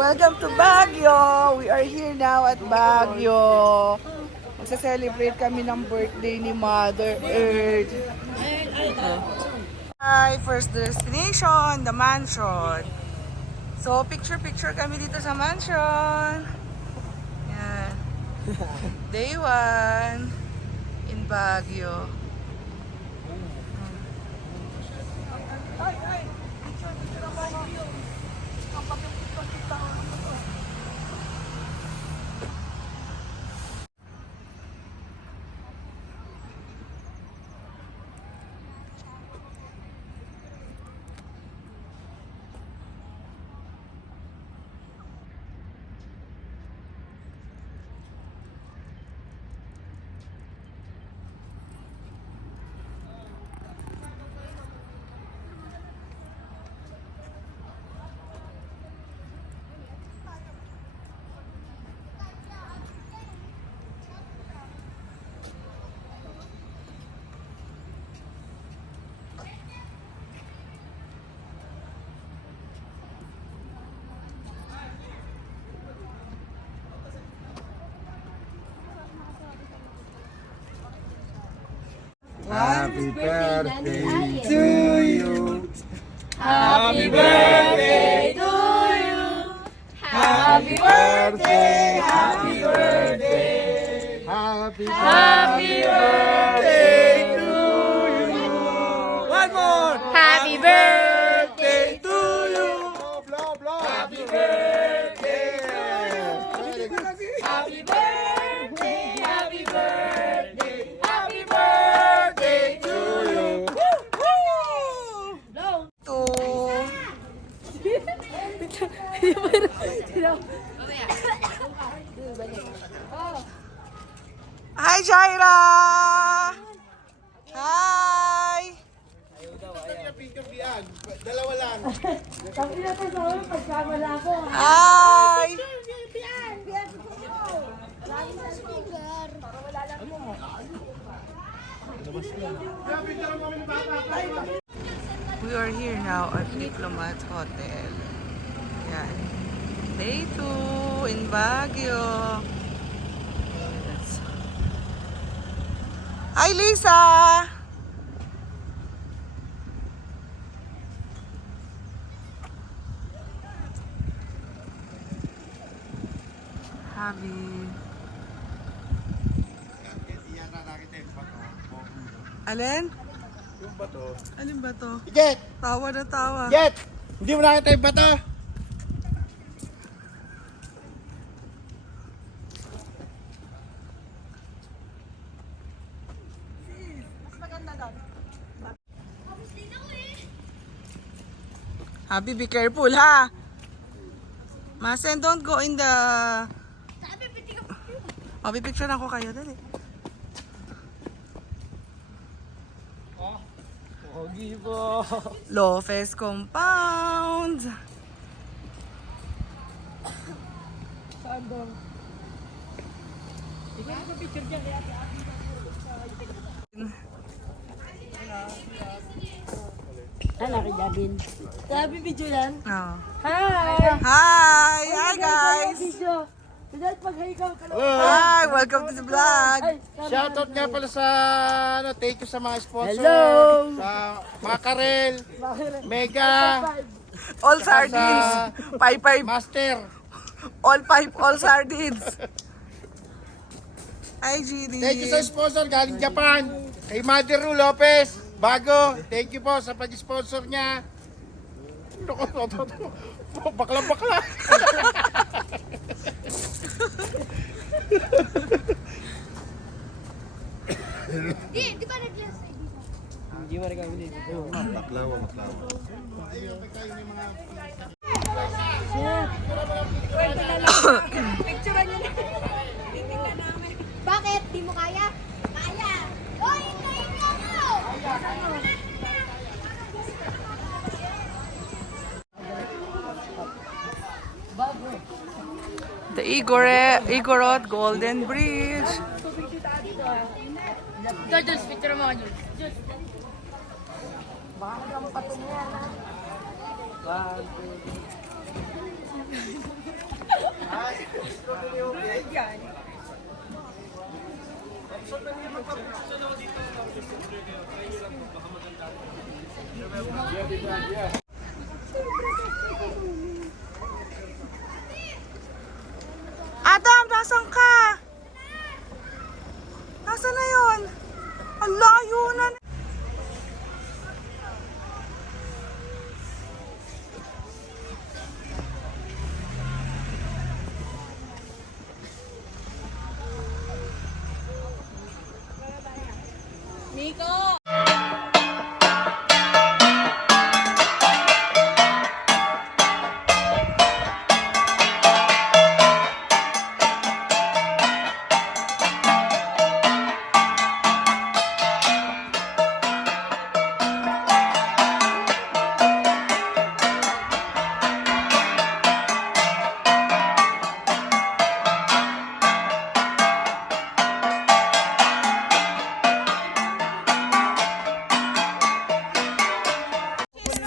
Welcome to Baguio! We are here now at Baguio. Magsa-celebrate kami ng birthday ni Mother Earth. Hi, first destination, the mansion. So, picture-picture kami dito sa mansion. Yan. Day 1 in Baguio. Ay! Picture ako. Ang pagkakita ko. Happy birthday to you. Happy birthday to you. Happy birthday, happy birthday. Happy birthday to you. One more. Happy birthday to you. Blow, blow. Happy birthday to you. Happy birthday, happy birthday. Happy birthday to you. Hi, Jaira! Hi! Dalawa lang. Hi! We are here now at Diplomat Hotel. Yan. Day 2 in Baguio. Yes. Hi, Lisa! Happy. Alin? Yung bato. Alin ba to? Jet! Tawa na tawa. Jet! Hindi mo nakita yung bato? Happy, be careful ha. Masen, don't go in the... Picture ako kayo, dali. Pogi po. Lofes Compound. Saan ba? Ikaw ang picture dyan kaya Laki Gavin. Sabi video yan. Oh. Hi! Hi! Hi guys! Video. Dahil pag ikaw ka Hi! Welcome to the vlog! Shoutout nga pala sa thank you sa mga sponsor. Hello! Sa mga Karel, Mega, All sardines! Five. Master. All five, all sardines! Hi, GD! Thank you sa sponsor galing Japan. Kay Mother Ru Lopez. Bago. Thank you po sa pag-sponsor niya. Bakla. Di ba nag-glass ID mo? Hindi mo rin kami dito. Maklawa. Picturean niyo na. Titingnan namin. Bakit? Di mo kaya? Kaya! Hoy, hintayin mo ako! The Igorot Golden Bridge. Just picture mo ako. Adam, nasan ka? Nasaan na yun? Ang layo na.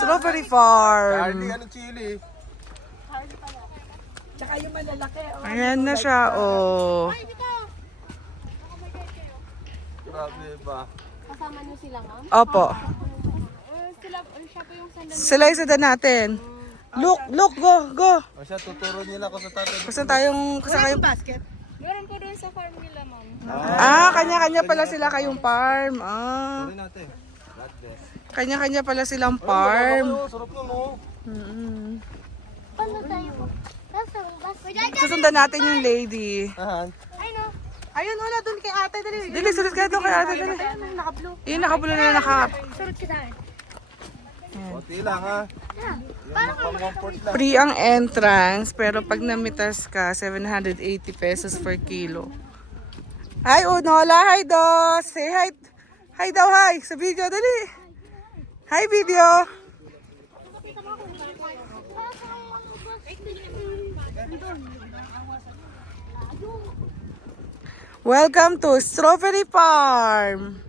Strawberry Farm. Anong chili? Tsaka yung malalaki. Oh. Ayan na siya, oh. Grabe ba? Kasama niyo sila, ma'am? Opo. Siya po yung sandal. Sila yung sada natin. Look, go. O siya, tuturo nila ako sa tatay. Kasi kayong Basket. Meron po doon sa farm nila, ma'am. kanya-kanya pala sila kayong farm. Tuloy natin. Kanya-kanya pala silang farm. Sarap nun, no? Paano tayo po? Susundan natin yung lady. Ahan. Ay, no. Ayun, wala doon kay ate. Dali. Dili, sunod ka doon kay ate. Dali. Ayun, naka-blue. Yung nakabulo na naka. Surot ka dahil. Konti lang, ha? Yung pang 1/4 lang. Free ang entrance, pero pag namitas ka, 780 pesos per kilo. Hi, Unola. Hi, Dos. Say hi. Hi daw, hi. Sa video, dali. Hi, video. Welcome to Strawberry Farm.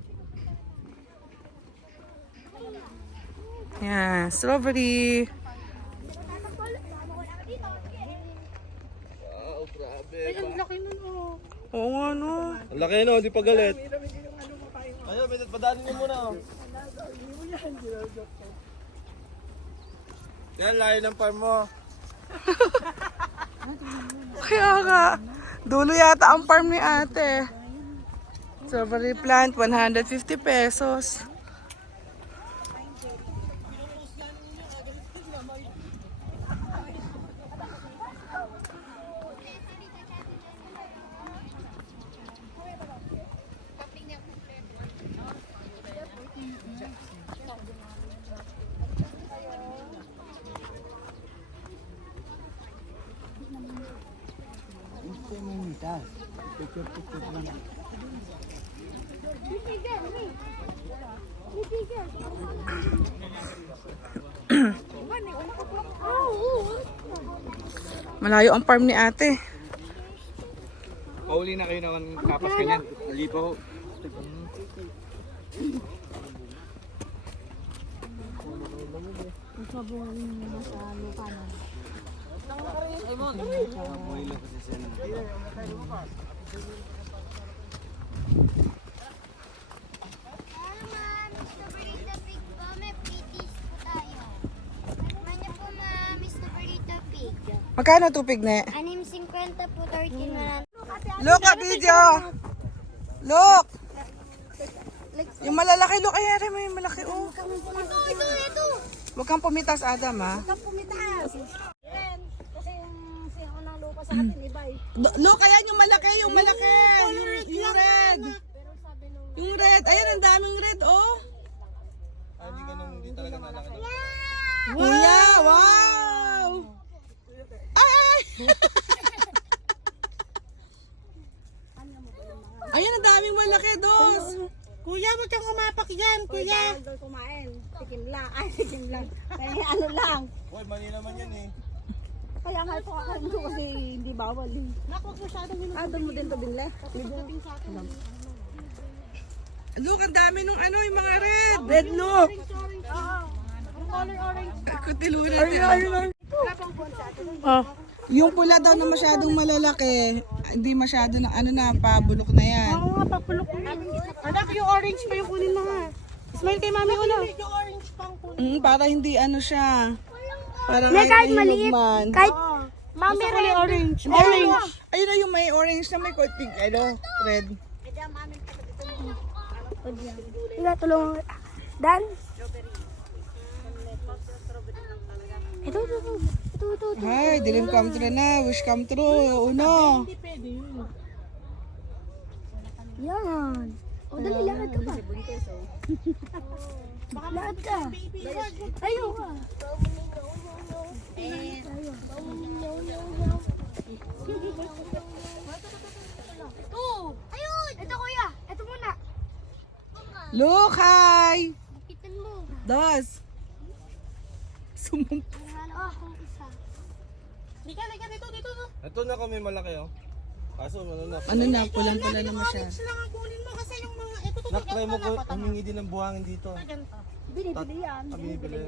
Yeah, strawberry. Ang laki nun, oh. Oo nga, no. Ang laki, no? Di pa galit. Ayun, padaanin niyo muna, oh. Yan, layo ng farm mo. Kaya nga, dulo yata ang farm ni ate. Strawberry plant, 150 pesos. Malayo ang farm ni ate. Pauli na kayo naman kapas kanyan. Alipo. Magkano tupig na? Anim 50 po, 13 na lang. Look at video. Look. Yung malalaki, look. Ay, aray mo yung malaki, oh. Ito. Huwag kang pumitas, Adam, ha. Huwag kang pumitas. Kasi yung siya na lupa sa atin, iba eh. Look, ayan yung malaki. Yung red. Yung red. Ayan, ang daming red, oh. Hindi ganun, hindi talaga nalaki. Kuya, wow. Ay! Ayan, ang daming malaki, Dos. Kuya, huwag kang umapak yan, kuya. Huwag kumain. Tikim lang. Ay, tikim lang. Kaya ano lang. Uy, mali naman yan, eh. Kaya nga ito kakain ko kasi hindi bawal eh. Naku, masyadong minum. Ah, doon mo din ito binle? Look, ang dami nung ano, yung mga red. Red, look. Oo. Yung color orange. Kutilunan niya. Oh. Yung pula daw na masyadong malalaki, hindi masyado na ano na, pabulok na yan. Oo nga, papulok mo. Anak, yung orange pa yung kunin mo ha. Smile kay mami una. Yung orange pang kunin. Para hindi ano siya. Para Hindi, kahit mahinog maliit. man. Kahit Mami, red. Orange. Orange. Ayun na yung may orange na may konting red. Hindi, tulungan. Dan? Ito. Ay, dream come true na. Wish come true. Uno. Hindi pwede yun. Yan. O, dali, lakad ka pa. Lakad ka. Ayaw ka. Ito. Ayun. Ito, kuya. Ito muna. Look, hi. Itin mo. Dos. Sumumpa. Isa. Lika, dito. Ito na kami malaki oh. Kaso ano na. Ano na, pulang-pula na siya. Orange lang ang kunin mo kasi yung mga, ito to. Nak-try mo ko humingi din ng buhangin dito. Ganito. Binibili yan. Binibili.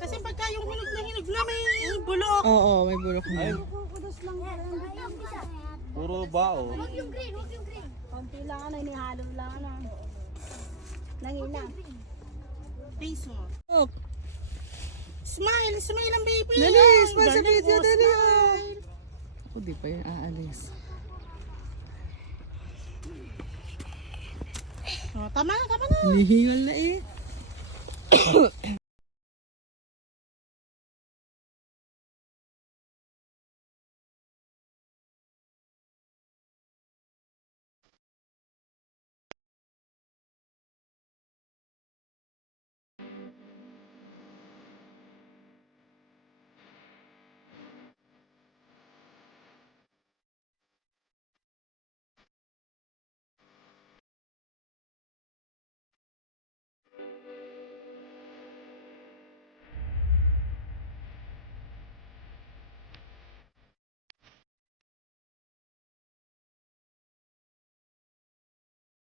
Kasi pagka yung hinog na may bulok. Oo, may bulok Ay, na. Kudos lang yan. puro bao. Huwag yung green. Konti lang ano, inihalo lang ano. Nangina. Face mo. Look. Smile ang baby. Dali, Yan, smile sa galing video, mo, dali. smile. Ako di pa yung aalis. Oh, tama na. Hinihingal na eh.